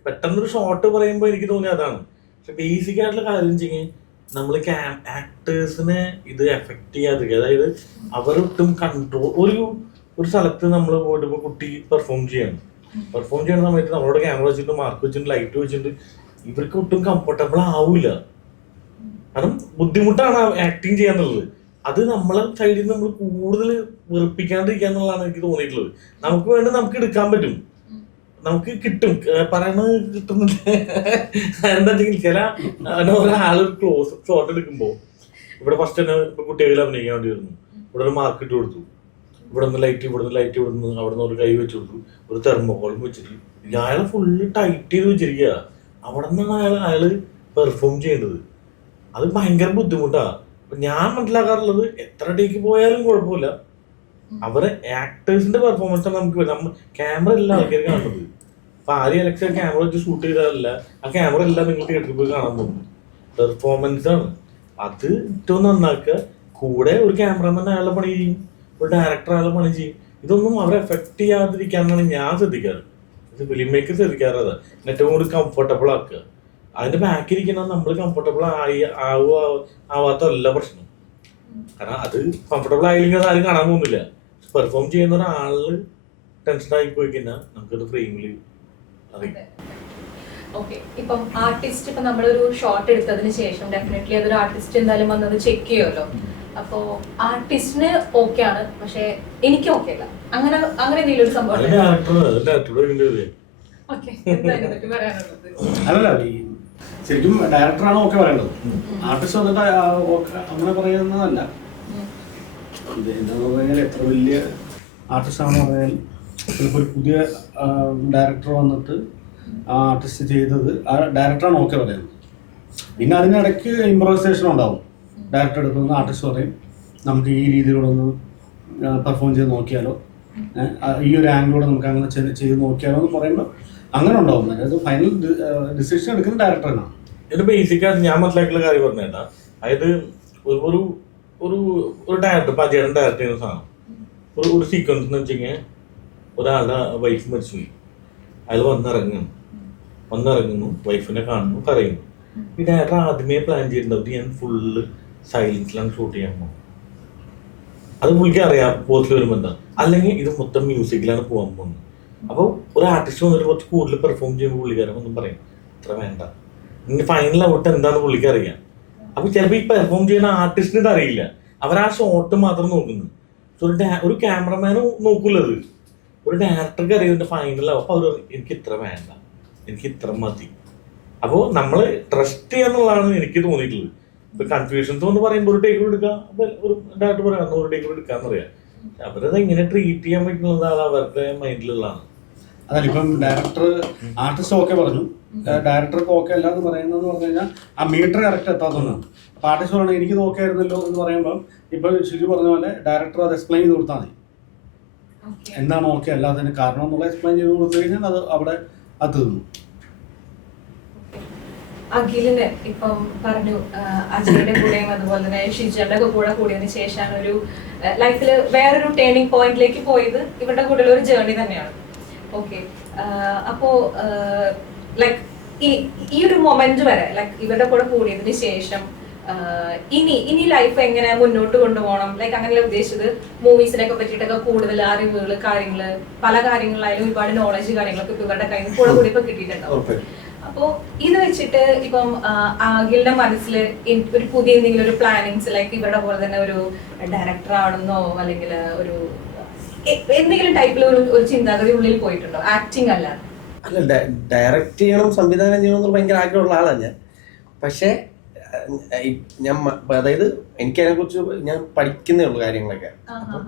പെട്ടെന്നൊരു ഷോട്ട് പറയുമ്പോൾ എനിക്ക് തോന്നിയ അതാണ്. പക്ഷെ ബേസിക് ആയിട്ടുള്ള കാര്യം വെച്ചെങ്കിൽ നമ്മൾ ആക്ടേഴ്സിനെ ഇത് എഫക്ട് ചെയ്യാതിരിക്കുക. അതായത് അവരൊട്ടും കൺട്രോൾ ഒരു സ്ഥലത്ത് നമ്മൾ പോയിട്ട് ഇപ്പോൾ കുട്ടി പെർഫോം ചെയ്യുന്ന സമയത്ത് നമ്മളോട് ക്യാമറ വെച്ചിട്ട് മാർക്ക് വെച്ചിട്ട് ലൈറ്റ് വെച്ചിട്ട് ഇവർക്ക് ഒട്ടും കംഫർട്ടബിൾ ആവില്ല. കാരണം ബുദ്ധിമുട്ടാണ് ആക്ടിങ് ചെയ്യാന്നുള്ളത്. അത് നമ്മളെ സൈഡിൽ നമ്മൾ കൂടുതൽ വെറുപ്പിക്കാണ്ടിരിക്കുക എന്നുള്ളതാണ് എനിക്ക് തോന്നിയിട്ടുള്ളത്. നമുക്ക് വേണ്ടി നമുക്ക് എടുക്കാൻ പറ്റും, നമുക്ക് കിട്ടും, പറയണത് കിട്ടുന്നില്ല. എന്താ വെച്ചെങ്കിൽ ചില ഒരാള് ക്ലോസ് ഷോട്ട് എടുക്കുമ്പോൾ ഇവിടെ ഫസ്റ്റ് തന്നെ ഇപ്പൊ കുട്ടികളെ അഭിനയിക്കാൻ വേണ്ടി വരുന്നു, ഇവിടെ ഒരു മാർക്ക് ഇട്ട് കൊടുത്തു, ഇവിടെ നിന്ന് ലൈറ്റ് അവിടെ നിന്ന് ഒരു കൈ വെച്ച് കൊടുത്തു, ഒരു തെർമോകോളും വെച്ചിട്ട് അയാളെ ഫുള്ള് ടൈറ്റ് ചെയ്ത് വെച്ചിരിക്കുക. അവിടെ നിന്നാണ് അയാള് പെർഫോം ചെയ്യേണ്ടത്. അത് ഭയങ്കര ബുദ്ധിമുട്ടാണ്. അപ്പൊ ഞാൻ മനസ്സിലാക്കാറുള്ളത് എത്ര ടേക്ക് പോയാലും കുഴപ്പമില്ല, അവരെ ആക്ടേഴ്സിന്റെ പെർഫോമൻസ് നമുക്ക് ക്യാമറ എല്ലാം ആൾക്കാർ കാണുന്നത്. അപ്പൊ ആര്യ അലക്സ ക്യാമറ വെച്ച് ഷൂട്ട് ചെയ്താലല്ല, ആ ക്യാമറ എല്ലാം നിങ്ങൾ തിയേറ്ററിൽ പോയി കാണാൻ പോകുന്നു. പെർഫോമൻസ് ആണ് അത് ഏറ്റവും നന്നാക്കുക. കൂടെ ഒരു ക്യാമറമാൻ അയാളെ പണി ചെയ്യും, ഒരു ഡയറക്ടർ അയാളെ പണി ചെയ്യും. ഇതൊന്നും അവരെ എഫക്ട് ചെയ്യാതിരിക്കാന്നാണ് ഞാൻ ശ്രദ്ധിക്കാറ്. ഫിലിം മേക്കർ ശ്രദ്ധിക്കാറത് ഏറ്റവും കൂടുതൽ കംഫർട്ടബിൾ ആക്കുക. അതിന്റെ ബാക്കിൽ ഇരിക്കുന്ന നമ്മൾ കംഫർട്ടബിൾ ആവാത്തല്ല പ്രശ്നം. കാരണം അത് കംഫർട്ടബിൾ ആയില്ലെങ്കിൽ അത് ആരും കാണാൻ പോകുന്നില്ല. പെർഫോം ചെയ്യുന്ന ഒരാള് ടെൻഷൻ ആയി പോയി കഴിഞ്ഞാൽ നമുക്കത് ഫ്രെയിമിൽ അറിയാം. ഓക്കെ, ഇപ്പം ആർട്ടിസ്റ്റ് ഇപ്പൊ നമ്മളൊരു ഷോട്ട് എടുത്തതിന് ശേഷം ഡെഫിനറ്റ്ലി അതൊരു ആർട്ടിസ്റ്റ് എന്തായാലും വന്നത് ചെക്ക് ചെയ്യുമല്ലോ. അപ്പോ ആർട്ടിസ്റ്റിന് ഓക്കെ ആണ്, പക്ഷെ എനിക്ക് ഓക്കെ അല്ല, അങ്ങനെ എന്തെങ്കിലും ഒരു സംഭവം അല്ലല്ല, ഈ ശരിക്കും ഡയറക്ടറാണ് ഓക്കെ പറയേണ്ടത്. ആർട്ടിസ്റ്റ് വന്നിട്ട് അങ്ങനെ പറയുന്നതല്ല. എന്താന്ന് പറഞ്ഞാൽ എത്ര വലിയ ആർട്ടിസ്റ്റ് ആണെന്ന് പറഞ്ഞാൽ ചിലപ്പോൾ ഒരു പുതിയ ഡയറക്ടർ വന്നിട്ട് ആ ആർട്ടിസ്റ്റ് ചെയ്തത് ആ ഡയറക്ടറാണ് ഓക്കെ പറയുന്നത്. പിന്നെ അതിനിടയ്ക്ക് ഇംപ്രവൈസേഷൻ ഉണ്ടാവും. ഡയറക്ടർ എടുക്കുന്ന ആർട്ടിസ്റ്റ് പറയും നമുക്ക് ഈ രീതിയിലൂടെ ഒന്ന് പെർഫോം ചെയ്ത് നോക്കിയാലോ, ഈ ഒരു ആംഗിലൂടെ നമുക്ക് അങ്ങനെ ചെയ്ത് നോക്കിയാലോ എന്ന് പറയുമ്പോൾ അങ്ങനെ ഉണ്ടാവും. അതായത് ഫൈനൽ ഡിസിഷൻ എടുക്കുന്ന ഡയറക്ടറാണ്. ഇതിന്റെ ബേസിക് ആയിട്ട് ഞാൻ മനസ്സിലാക്കിയുള്ള കാര്യം പറഞ്ഞേട്ടാ. അതായത് ഒരു ഒരു ഒരു ഡയറക്ടർ, ഇപ്പൊ അജയൻ ഡയറക്ടർ ചെയ്യുന്ന സാധനം ഒരു സീക്വൻസ് എന്ന് വെച്ചെങ്കിൽ ഒരാളുടെ വൈഫ് മരിച്ചുപോയി, അയാൾ വന്നിറങ്ങുന്നു, വൈഫിനെ കാണുന്നു, കരയുന്നു. ഈ ഡയറക്ടർ ആദ്യമേ പ്ലാൻ ചെയ്തിട്ടുണ്ടാവും ഞാൻ ഫുള്ള് സൈലൻസിലാണ് ഷൂട്ട് ചെയ്യാൻ പോകുന്നത്. അത് പുള്ളിക്ക് അറിയാം പോസ്റ്റിൽ വരുമ്പോൾ എന്താ, അല്ലെങ്കിൽ ഇത് മൊത്തം മ്യൂസിക്കിലാണ് പോകാൻ പോകുന്നത്. അപ്പോൾ ഒരു ആർട്ടിസ്റ്റ് വന്നിട്ട് കുറച്ച് കൂടുതൽ പെർഫോം ചെയ്യുമ്പോൾ പുള്ളിക്കാരൻ ഒന്നും പറയും ഇത്ര വേണ്ട, ഇനി ഫൈനൽ ഔട്ട് എന്താണെന്ന് പുള്ളിക്ക് അറിയാം. അപ്പൊ ചിലപ്പോൾ ഈ പെർഫോം ചെയ്യുന്ന ആർട്ടിസ്റ്റിന് ഇത് അറിയില്ല, അവർ ആ ഷോട്ട് മാത്രം നോക്കുന്നു. ഒരു ക്യാമറമാനും നോക്കൂലത്, ഒരു ഡയറക്ടർക്ക് അറിയുന്ന ഫൈനലാവും. അപ്പോൾ അവർ എനിക്ക് ഇത്ര വേണ്ട, എനിക്ക് ഇത്ര മതി. അപ്പോൾ നമ്മൾ ട്രസ്റ്റ് ചെയ്യാന്നുള്ളതാണ് എനിക്ക് തോന്നിയിട്ടുള്ളത്. ഇപ്പൊ കൺഫ്യൂഷൻസ് എന്ന് പറയുമ്പോൾ ഒരു ടേക്ക് എടുക്കാം, ഒരു ഡയറക്ടർ പറയാം 100 ടേക്ക് എടുക്കാന്ന് പറയാം. അവരത് എങ്ങനെ ട്രീറ്റ് ചെയ്യാൻ പറ്റുന്നത് അത് അവരുടെ മൈൻഡിലുള്ളതാണ്. അതല്ല, ഇപ്പം ഡയറക്ടർ ആർട്ടിസ്റ്റ് ഓക്കെ പറഞ്ഞു, ഡയറക്ടർക്ക് ഓക്കെ അല്ല എന്ന് പറയുന്നത് പറഞ്ഞു കഴിഞ്ഞാൽ ആ മീറ്റർ കറക്റ്റ് എത്താത്തതാണ്. അപ്പൊ ആർട്ടിസ്റ്റ് പറഞ്ഞു എനിക്കിത് ഓക്കെ ആയിരുന്നല്ലോ എന്ന് പറയുമ്പോൾ ഇപ്പൊ ഷിജു പറഞ്ഞ പോലെ ഡയറക്ടർ അത് എക്സ്പ്ലെയിൻ ചെയ്ത് കൊടുത്താൽ മതി, എന്താണ് ഓക്കെ അല്ലാത്തതിന് കാരണം എന്നുള്ള എക്സ്പ്ലെയിൻ ചെയ്ത് കൊടുത്തു കഴിഞ്ഞാൽ അത് അവിടെ അത് തീർന്നു. അഖിലിന് ഇപ്പം പറഞ്ഞു അജയുടെ കൂടെയും അതുപോലെ തന്നെ ഷിജയുടെ കൂടെ കൂടിയതിനു ശേഷമാണ് ഒരു ലൈഫിൽ വേറൊരു ടേണിംഗ് പോയിന്റിലേക്ക് പോയത്. ഇവരുടെ കൂടെ ഒരു ജേർണി തന്നെയാണ്. ഓക്കെ, അപ്പോ ലൈക്ക് ഈ ഒരു മൊമെന്റ് വരെ ലൈക്ക് ഇവരുടെ കൂടെ കൂടിയതിന് ശേഷം ഇനി ലൈഫ് എങ്ങനെ മുന്നോട്ട് കൊണ്ടുപോകണം, ലൈക്ക് അങ്ങനെ ഉദ്ദേശിച്ചത് മൂവീസിനൊക്കെ പറ്റിയിട്ടൊക്കെ കൂടുതൽ അറിവുകൾ കാര്യങ്ങള് പല കാര്യങ്ങളിലായാലും ഒരുപാട് നോളജ് കാര്യങ്ങളൊക്കെ ഇപ്പൊ ഇവരുടെ കയ്യിൽ കൂടെ കൂടി ഇപ്പൊ കിട്ടിയിട്ടുണ്ടാവും. അപ്പോ ഇത് വെച്ചിട്ട് ഇപ്പം അഖിലിന്റെ മനസ്സിൽ ഒരു പുതിയ എന്തെങ്കിലും ഒരു പ്ലാനിങ്സ് ലൈക്ക് ഇവരുടെ പോലെ തന്നെ ഒരു ഡയറക്ടർ ആണെന്നോ അല്ലെങ്കിൽ ഒരു എന്തെങ്കിലും ടൈപ്പിൽ ഒരു ചിന്താഗതി ഉള്ളിൽ പോയിട്ടുണ്ടോ? ആക്ടിങ് അല്ല ഡയറക്റ്റ് ചെയ്യണം, സംവിധാനം ചെയ്യണം എന്നുള്ള ഭയങ്കര ആഗ്രഹമുള്ള ആളാണ് ഞാൻ. പക്ഷേ ഞാൻ അതായത് എനിക്കതിനെ കുറിച്ച് ഞാൻ പഠിക്കുന്നേ ഉള്ളൂ കാര്യങ്ങളൊക്കെ. അപ്പം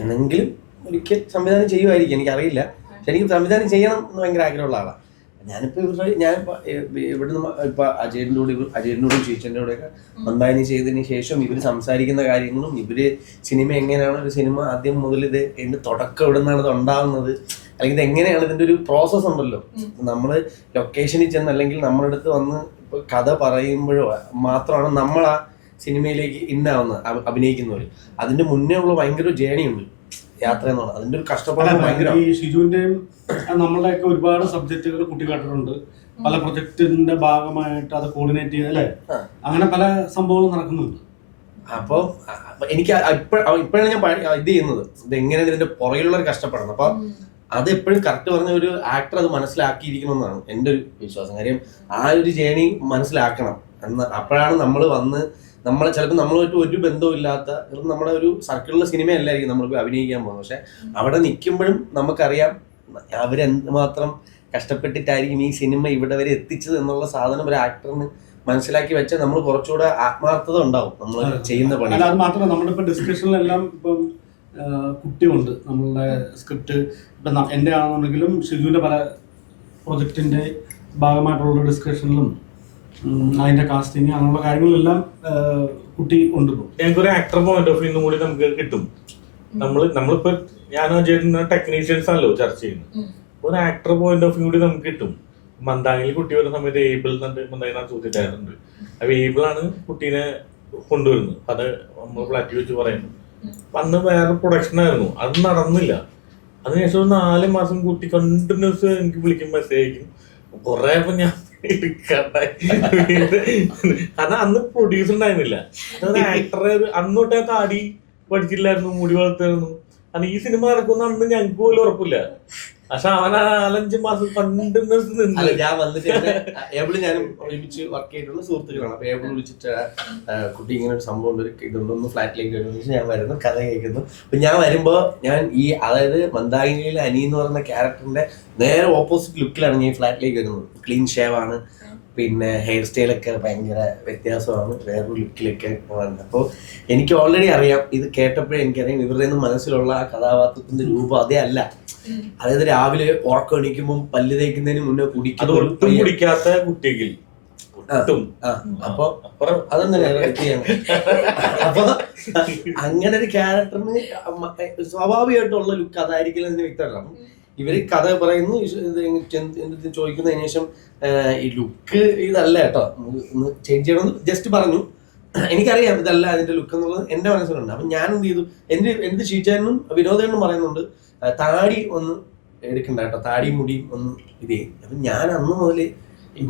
എന്നെങ്കിലും ഒരിക്കൽ സംവിധാനം ചെയ്യുമായിരിക്കും, എനിക്കറിയില്ല. പക്ഷെ എനിക്ക് സംവിധാനം ചെയ്യണം എന്ന് ഭയങ്കര ആഗ്രഹമുള്ള ആളാണ്. ഞാനിപ്പോൾ ഇവിടുന്ന് ഇപ്പൊ അജയനോടും ചേച്ചൻ്റെ കൂടെയൊക്കെ മന്ദാകിനി ചെയ്തതിന് ശേഷം ഇവര് സംസാരിക്കുന്ന കാര്യങ്ങളും ഇവര് സിനിമ എങ്ങനെയാണ് ഒരു സിനിമ ആദ്യം മുതൽ ഇത് എന്റെ തുടക്കം എവിടെ നിന്നാണ് ഇത് ഉണ്ടാകുന്നത്, അല്ലെങ്കിൽ ഇത് എങ്ങനെയാണ് ഇതിന്റെ ഒരു പ്രോസസ് ഉണ്ടല്ലോ. നമ്മള് ലൊക്കേഷനിൽ ചെന്ന് അല്ലെങ്കിൽ നമ്മുടെ അടുത്ത് വന്ന് ഇപ്പൊ കഥ പറയുമ്പോഴോ മാത്രമാണ് നമ്മൾ ആ സിനിമയിലേക്ക് ഇന്നാവുന്നത് അഭിനയിക്കുന്നവര്. അതിന്റെ മുന്നേ ഉള്ള ഭയങ്കര ജേണി ഉണ്ട്, യാത്ര എന്നാണ്. അതിന്റെ ഒരു കഷ്ടപ്പാട് ഭയങ്കര. ഈ ഷിജുവിന്റെയും നമ്മളുടെയൊക്കെ ഒരുപാട് സബ്ജക്റ്റുകൾ കുട്ടി കണ്ടിട്ടുണ്ട്, പല പ്രൊജക്ടിന്റെ ഭാഗമായിട്ട് അത് കോർഡിനേറ്റ് ചെയ്ത് അല്ലേ, അങ്ങനെ പല സംഭവങ്ങളും നടക്കുന്നുണ്ട്. അപ്പൊ എനിക്ക് ഇപ്പോഴാണ് ഞാൻ ഇത് ചെയ്യുന്നത്, ഇത് എങ്ങനെയാണ് ഇതിന്റെ പുറകിലുള്ള ഒരു കഷ്ടപ്പെടുന്നത്. അപ്പൊ അത് എപ്പോഴും കറക്റ്റ് പറഞ്ഞ ഒരു ആക്ടർ അത് മനസ്സിലാക്കിയിരിക്കണമെന്നാണ് എൻ്റെ ഒരു വിശ്വാസം. കാര്യം ആ ഒരു ജേണി മനസ്സിലാക്കണം എന്ന്. അപ്പോഴാണ് നമ്മൾ വന്ന് നമ്മളെ ചിലപ്പോൾ നമ്മളുമായിട്ട് ഒരു ബന്ധവും ഇല്ലാത്ത നമ്മുടെ ഒരു സർക്കിളിലെ സിനിമയല്ലായിരിക്കും നമ്മളിപ്പോൾ അഭിനയിക്കാൻ പോകുന്നത്. പക്ഷെ അവിടെ നിൽക്കുമ്പോഴും നമുക്കറിയാം അവരെന്തുമാത്രം കഷ്ടപ്പെട്ടിട്ടായിരിക്കും ഈ സിനിമ ഇവിടെ വരെ എത്തിച്ചത് എന്നുള്ള സാധനം ഒരു ആക്ടറിന് മനസ്സിലാക്കി വെച്ചാൽ നമ്മൾ കുറച്ചുകൂടെ ആത്മാർത്ഥത ഉണ്ടാവും നമ്മൾ ചെയ്യുന്ന പണി. അത് മാത്രമല്ല, നമ്മളിപ്പോൾ ഡിസ്കഷനിലെല്ലാം ഇപ്പം കുട്ടിയുണ്ട് നമ്മളുടെ സ്ക്രിപ്റ്റ്. ഇപ്പം എൻ്റെ ആണെന്നുണ്ടെങ്കിലും ഷിജുവിൻ്റെ പല പ്രൊജക്റ്റിൻ്റെ ഭാഗമായിട്ടുള്ള ഡിസ്കഷനിലും അതിന്റെ കാസ്റ്റിംഗ് അങ്ങനെയുള്ള കാര്യങ്ങളെല്ലാം കുട്ടി ഉണ്ട്. ഞങ്ങൾക്കൊരു ആക്ടർ പോയിന്റ് ഓഫ് വ്യൂ കൂടി നമുക്ക് കിട്ടും. നമ്മളിപ്പോ ഞാനോ ചേട്ടൻ ടെക്നീഷ്യൻസ് ആണല്ലോ ചർച്ച ചെയ്യുന്നത്. ഒരു ആക്ടർ പോയിന്റ് ഓഫ് വ്യൂ കൂടി നമുക്ക് കിട്ടും. മന്ദാകിനി കുട്ടി വരുന്ന സമയത്ത് ഏബിൾ മന്ദാകിനാണ് സൂചിച്ചിട്ടുണ്ട്. അപ്പൊ ഏബിളാണ് കുട്ടീനെ കൊണ്ടുവരുന്നത്. അത് നമ്മൾ ഫ്ലാറ്റ് വെച്ച് പറയുന്നു. അന്ന് വേറെ പ്രൊഡക്ഷൻ ആയിരുന്നു, അത് നടന്നില്ല. അതിനുശേഷം ഒരു 4 മാസം കുട്ടി കണ്ടിന്യൂസ് എനിക്ക് വിളിക്കും, മെസ്സേജ് അയക്കും. കൊറേ ഞാൻ എടുക്കണ്ടായി, കാരണം അന്ന് പ്രൊഡ്യൂസർ ഉണ്ടായിരുന്നില്ല. അതായത് ആക്ടറെ അന്ന് തൊട്ടേ താടി പഠിച്ചില്ലായിരുന്നു, മുടി വളർത്തായിരുന്നു. കാരണം ഈ സിനിമ നടക്കുന്ന അന്ന് ഞങ്ങൾക്ക് പോലും ഉറപ്പില്ല. പക്ഷെ അവൻ 4-5 മാസം കണ്ടിന്യൂസ് നിന്ന്. ഞാൻ വന്നിട്ട് ഏബിള് ഞാനും ഒരുമിച്ച് വർക്ക് ചെയ്തിട്ടുള്ള സുഹൃത്തുക്കളാണ്. അപ്പൊ ഏബിൾ വിളിച്ചിട്ട് കുട്ടി ഇങ്ങനെ ഒരു സംഭവം ഉണ്ട്, ഇതുകൊണ്ടൊന്ന് ഫ്ലാറ്റിലേക്ക് വരുന്നു. ഞാൻ വരുന്നു, കഥ കേൾക്കുന്നു. അപ്പൊ ഞാൻ വരുമ്പോ ഞാൻ ഈ അതായത് മന്ദാകിനിയിലെ അനി എന്ന് പറയുന്ന ക്യാരക്ടറിന്റെ നേരെ ഓപ്പോസിറ്റ് ലുക്കിലാണ് ഞാൻ ഫ്ലാറ്റിലേക്ക് വരുന്നത്. ക്ലീൻ ഷേവ് ആണ്, പിന്നെ ഹെയർ സ്റ്റൈലൊക്കെ ഭയങ്കര വ്യത്യാസമാണ്, വേറൊരു ലുക്കിലൊക്കെ വന്നത്. അപ്പോൾ എനിക്ക് ഓൾറെഡി അറിയാം, ഇത് കേട്ടപ്പോഴേ എനിക്കറിയാം ഇവരുടെ ഒന്നും മനസ്സിലുള്ള ആ കഥാപാത്രത്തിന്റെ രൂപം അതേ അല്ല. അതായത് രാവിലെ ഉറക്കം എണീക്കുമ്പോൾ പല്ല് തേക്കുന്നതിന് മുന്നേ കുടിക്കാത്ത കുട്ടികൾ. അപ്പൊ അതൊന്നും അപ്പൊ അങ്ങനെ ഒരു ക്യാരക്ടറിന് സ്വാഭാവികമായിട്ടുള്ള ലുക്ക് അതായിരിക്കില്ല എന്ന് വ്യക്തമല്ല. ഇവര് കഥ പറയുന്നു, ചോദിക്കുന്നതിന് ശേഷം ഈ ലുക്ക് ഇതല്ല കേട്ടോ, ഒന്ന് ചേഞ്ച് ചെയ്യണമെന്ന് ജസ്റ്റ് പറഞ്ഞു. എനിക്കറിയാം ഇതല്ല അതിന്റെ ലുക്ക് എന്നുള്ളത് എന്റെ മനസ്സിലുണ്ട്. അപ്പൊ ഞാൻ എന്ത് ചെയ്തു, എന്ത് ഷീച്ചാനും വിനോദേനും പറയുന്നുണ്ട് താടി ഒന്ന് എടുക്കണ്ട കേട്ടോ, താടി മുടിയും ഒന്ന് ഇത് ചെയ്യും. അപ്പൊ ഞാൻ അന്ന് മുതൽ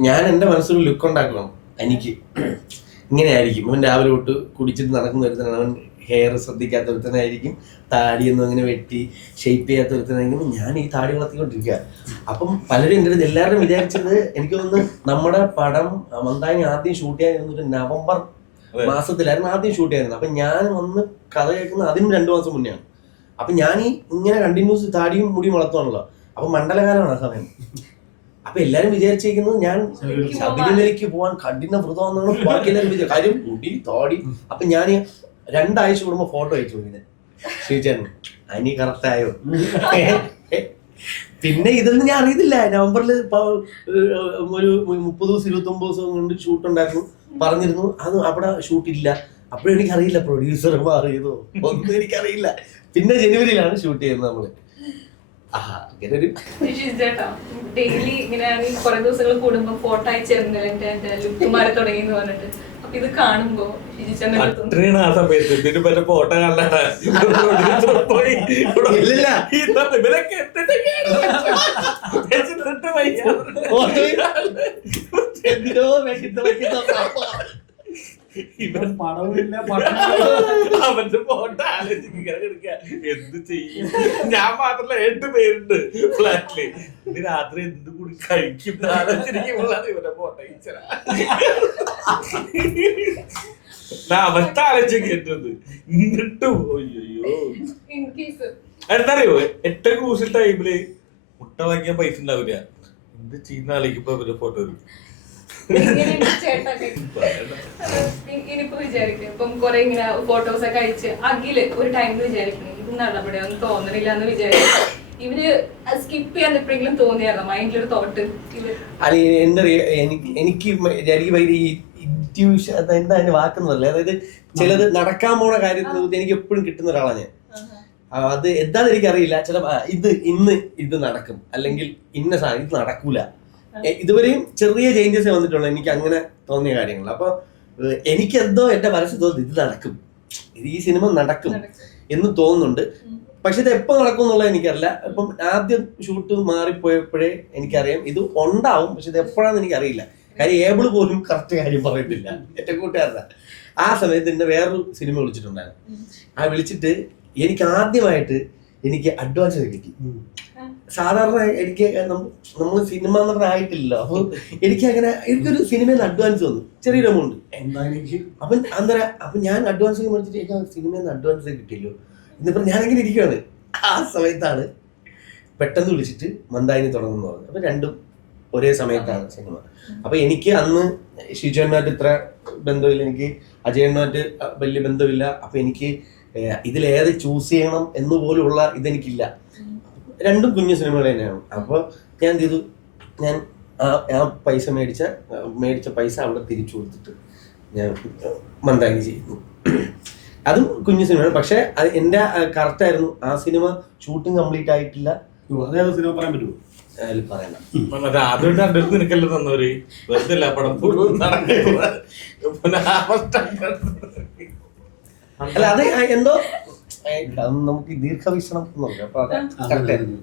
ഞാൻ എന്റെ മനസ്സിൽ ലുക്ക് ഉണ്ടാക്കണം എനിക്ക്. ഇങ്ങനെയായിരിക്കും. അവൻ രാവിലെ തൊട്ട് കുടിച്ചിട്ട് നടക്കുന്ന ഒരുത്തനാണ്. അവൻ ഹെയർ ശ്രദ്ധിക്കാത്ത ഒരുത്തനായിരിക്കും. താടിയൊന്നും അങ്ങനെ വെട്ടി ഷേപ്പ് ചെയ്യാത്ത ഒരുത്തനായിരിക്കും. ഞാൻ ഈ താടി വളർത്തിക്കൊണ്ടിരിക്കുക. അപ്പം പലരും എൻ്റെ അടുത്ത് എല്ലാവരും വിചാരിച്ചത്, എനിക്ക് തോന്നുന്നു നമ്മുടെ പടം മന്ദാകിനി ആദ്യം ഷൂട്ട് ചെയ്യാൻ നവംബർ മാസത്തിലായിരുന്നു ആദ്യം ഷൂട്ട് ചെയ്യായിരുന്നത്. അപ്പം ഞാൻ വന്ന് കഥ കേൾക്കുന്നത് അതിനും 2 മാസം മുന്നെയാണ്. അപ്പം ഞാൻ ഈ ഇങ്ങനെ കണ്ടിന്യൂസ് താടിയും മുടിയും വളർത്തുവാണല്ലോ. അപ്പം മണ്ഡലകാലമാണ് ആ സമയം. അപ്പൊ എല്ലാരും വിചാരിച്ചിരിക്കുന്നത് ഞാൻ ശബരിമലയ്ക്ക് പോവാൻ കഠിന വ്രതമാണെന്നാണ് ബാക്കി എല്ലാവരും വിചാരിച്ചത്. കാര്യം മുടി താടി. അപ്പൊ ഞാൻ 2 ആഴ്ച കൂടുമ്പോ ഫോട്ടോ അയച്ചു ഇങ്ങനെ ശ്രീചേട്ടൻ അനി കറക്റ്റ് ആയോ. പിന്നെ ഇതൊന്നും ഞാൻ അറിയത്തില്ല. നവംബറിൽ ഒരു 30 ദിവസം 29 ദിവസം കൊണ്ട് ഷൂട്ട് ഉണ്ടായിരുന്നു പറഞ്ഞിരുന്നു. അത് അവിടെ ഷൂട്ടില്ല. അപ്പോഴും എനിക്കറിയില്ല പ്രൊഡ്യൂസർ മാറിയതോ ഒന്നും എനിക്കറിയില്ല. പിന്നെ ജനുവരിയിലാണ് ഷൂട്ട് ചെയ്യുന്നത് നമ്മള്. അങ്ങനെ ഒരു ഡെയിലി ഇങ്ങനെയാണ് കുറെ ദിവസങ്ങൾ കൂടുമ്പോ ഫോട്ടോ അയച്ചിരുന്നില്ല എന്റെ ലുക്ക് മാറി തുടങ്ങി എന്ന് പറഞ്ഞിട്ട്. അപ്പൊ ഇത് കാണുമ്പോ അത്രയാണ് ആ സമയത്ത് ഇതിന് പല ഫോട്ടോ കണ്ടാ ഇവൻ പടവുമില്ല അവന്റെ ഫോട്ടോ ആലോചിക്കുക എന്ത് ചെയ്യും. ഞാൻ മാത്രല്ല 8 പേരുണ്ട് ഫ്ലാറ്റില്. ഇന്ന് രാത്രി എന്ത് കൂടി കഴിക്കും ആലോചിച്ചിരിക്കുമ്പോഴാണ് ഇവന്റെ ഫോട്ടോ അയച്ചത്. അവസ്ഥ ആലോചിക്കേണ്ടത്. എന്നിട്ടും അയ്യോ എന്താറിയോ, 8 ക്രൂസിൽ ടൈമില് മുട്ട വാങ്ങിക്കാൻ പൈസ ഉണ്ടാവില്ല. എന്ത് ചെയ്യുന്ന ആലോചിക്കുമ്പോ അവരുടെ ഫോട്ടോ വരും. ഇനിയിപ്പോ വിചാരിക്കും ഇപ്പം കൊറേ ഇങ്ങനെ ഫോട്ടോസ് ഒക്കെ അയച്ച് അഖില് ഒരു ടൈമിൽ വിചാരിക്കണേ ഇത് നടപടിയൊന്നും തോന്നണില്ല എന്ന് വിചാരിക്കും. ഇവര് സ്കിപ്പ് ചെയ്യാൻ എപ്പോഴെങ്കിലും തോന്നിയായിരുന്നു മൈൻഡിലൊരു തോട്ട്? അല്ല എന്താ എനിക്ക് ഭയങ്കര ഈ ഇൻറ്റ്യൂഷൻ എന്താ അതിന്റെ വാക്കെന്നല്ലേ, അതായത് ചിലത് നടക്കാൻ പോണ കാര്യത്തിൽ എനിക്ക് എപ്പോഴും കിട്ടുന്ന ഒരാളാണ് ഞാൻ. അത് എന്താന്ന് എനിക്കറിയില്ല. ചില ഇത് നടക്കും, അല്ലെങ്കിൽ ഇന്ന സാധനം ഇത് നടക്കൂല. ഇതുവരെയും ചെറിയ ചേഞ്ചസ് വന്നിട്ടുള്ളൂ എനിക്ക് അങ്ങനെ തോന്നിയ കാര്യങ്ങൾ. അപ്പൊ എനിക്ക് എന്തോ എന്റെ മനസ്സിൽ തോന്നുന്നു ഇത് നടക്കും, ഈ സിനിമ നടക്കും എന്ന് തോന്നുന്നുണ്ട്. പക്ഷെ ഇത് എപ്പോ നടക്കും എന്നുള്ളത് എനിക്കറിയില്ല. ഇപ്പം ആദ്യം ഷൂട്ട് മാറിപ്പോയപ്പോഴേ എനിക്കറിയാം ഇത് ഉണ്ടാവും, പക്ഷെ ഇത് എപ്പോഴാന്ന് എനിക്കറിയില്ല. കാര്യം ഏബിള് പോലും കറക്റ്റ് കാര്യം പറയത്തില്ല എന്റെ കൂട്ടുകാരനാ. ആ സമയത്ത് എന്നെ വേറൊരു സിനിമ വിളിച്ചിട്ടുണ്ടായിരുന്നു. ആ വിളിച്ചിട്ട് എനിക്ക് ആദ്യമായിട്ട് എനിക്ക് അഡ്വാൻസ് കിട്ടി. സാധാരണ എനിക്ക് നമ്മൾ സിനിമ എന്ന് പറഞ്ഞാൽ ആയിട്ടില്ലല്ലോ. അപ്പൊ എനിക്കൊരു സിനിമയിൽ നിന്ന് അഡ്വാൻസ് വന്നു, ചെറിയൊരു എമൗണ്ട്. അപ്പൊ ഞാൻ അഡ്വാൻസ് മേടിച്ചിട്ട് സിനിമയിൽ നിന്ന് അഡ്വാൻസ് കിട്ടിയല്ലോ എന്നിപ്പോ ഞാനെങ്ങനെ ഇരിക്കുകയാണ്. ആ സമയത്താണ് പെട്ടെന്ന് വിളിച്ചിട്ട് മന്ദാകിനി തുടങ്ങുന്നു പറഞ്ഞു. അപ്പൊ രണ്ടും ഒരേ സമയത്താണ് സിനിമ. അപ്പൊ എനിക്ക് അന്ന് ഷിജുവിനായിട്ട് ഇത്ര ബന്ധമില്ല, എനിക്ക് അജയനുമായിട്ട് വലിയ ബന്ധമില്ല. അപ്പൊ എനിക്ക് ഇതിലേത് ചൂസ് ചെയ്യണം എന്നുപോലുള്ള ഇതെനിക്കില്ല. രണ്ടും കുഞ്ഞു സിനിമകൾ തന്നെയാണ്. അപ്പോൾ ഞാൻ എന്ത് ചെയ്തു, ഞാൻ ആ പൈസ മേടിച്ച പൈസ അവിടെ തിരിച്ചു കൊടുത്തിട്ട് ഞാൻ മന്ദാകിനി ചെയ്യുന്നു. അതും കുഞ്ഞു സിനിമയാണ്, പക്ഷെ അത് എൻ്റെ കറക്റ്റ് ആയിരുന്നു. ആ സിനിമ ഷൂട്ടിംഗ് കംപ്ലീറ്റ് ആയിട്ടില്ല. അതേത് സിനിമ പറയാൻ പറ്റുമോ? പറയണം. ആദ്യമായിട്ട് എൻ്റെ അടുത്ത് നിനക്കല്ലോ തന്നവര് വെറുതെ പടം അല്ല അത് എന്തോ നമുക്ക് ദീർഘവീക്ഷണം എന്ന് പറഞ്ഞു. അപ്പൊ അത് കറക്റ്റ് ആയിരുന്നു.